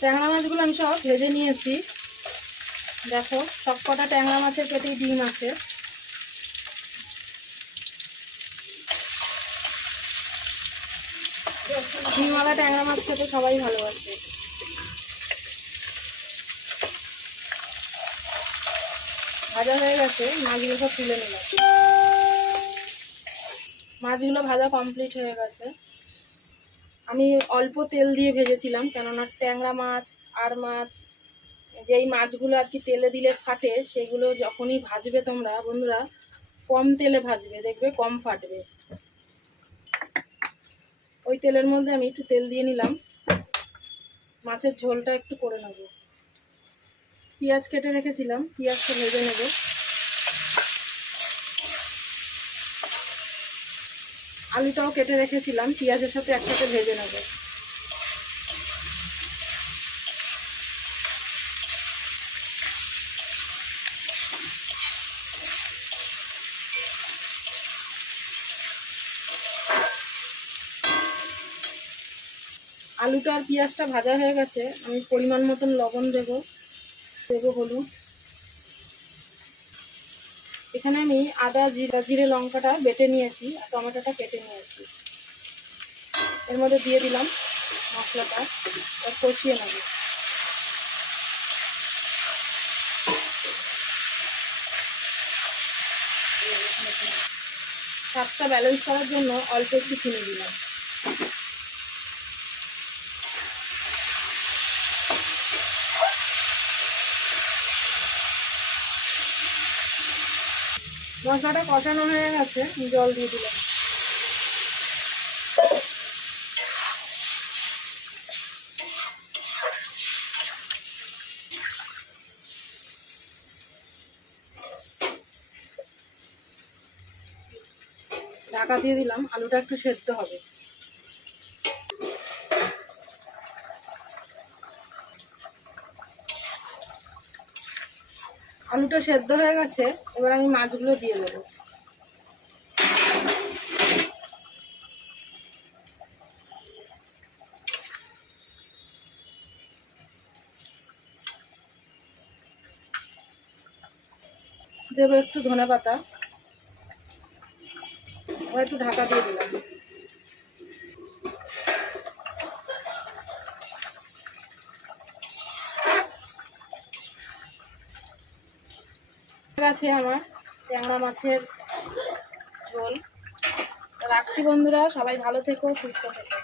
ট্যাংরা মাছগুলো আমি সব ভেজে নিয়েছি। দেখো সব কটা ট্যাংরা মাছের পেটেই ডিম আছে। ডিমওয়ালা ট্যাংরা মাছ খেতে সবাই ভালোবাসে। ভাজা হয়ে গেছে, মাছগুলো সব তুলে নিলাম। মাছগুলো ভাজা কমপ্লিট হয়ে গেছে। আমি অল্প তেল দিয়ে ভেজেছিলাম, কেননা ট্যাংরা মাছ আর মাছ যেই মাছগুলো আর কি তেলে দিলে ফাটে, সেগুলো যখনই ভাজবে তোমরা বন্ধুরা কম তেলে ভাজবে, দেখবে কম ফাটবে। ওই তেলের মধ্যে আমি একটু তেল দিয়ে নিলাম, মাছের ঝোলটা একটু করে নেব। পেঁয়াজ কেটে রেখেছিলাম, পেঁয়াজটা ভেজে নেব। আলুটাও কেটে রেখেছিলাম, পেঁয়াজের সাথে একসাথে ভেজে নেব। আলুটা আর পেঁয়াজটা ভাজা হয়ে গেছে। আমি পরিমাণ মতন লবণ দেব হলুদ। এখানে আমি আদা জিরে লঙ্কাটা বেটে নিয়েছি আর টমেটোটা কেটে নিয়েছি। এর মধ্যে দিয়ে দিলাম মশলাটা, আর কষিয়ে নেব। স্বাদটা ব্যালেন্স করার জন্য অল্প একটু চিনি দিলাম। মশলাটা কষানো হয়ে গেছে, জল দিয়ে দিলাম। ঢাকা দিয়ে দিলাম, আলুটা একটু সেদ্ধ হবে। আলুটা সেদ্ধ হয়ে গেছে, এবার আমি মাছগুলো দিয়ে দেবো। দেবো একটু ধনেপাতা, আবার একটু ঢাকা দিয়ে দিলাম। আছে আমার ট্যাংরা মাছের ঝোল। রাখছি বন্ধুরা, সবাই ভালো থেকো, সুস্থ থেকো।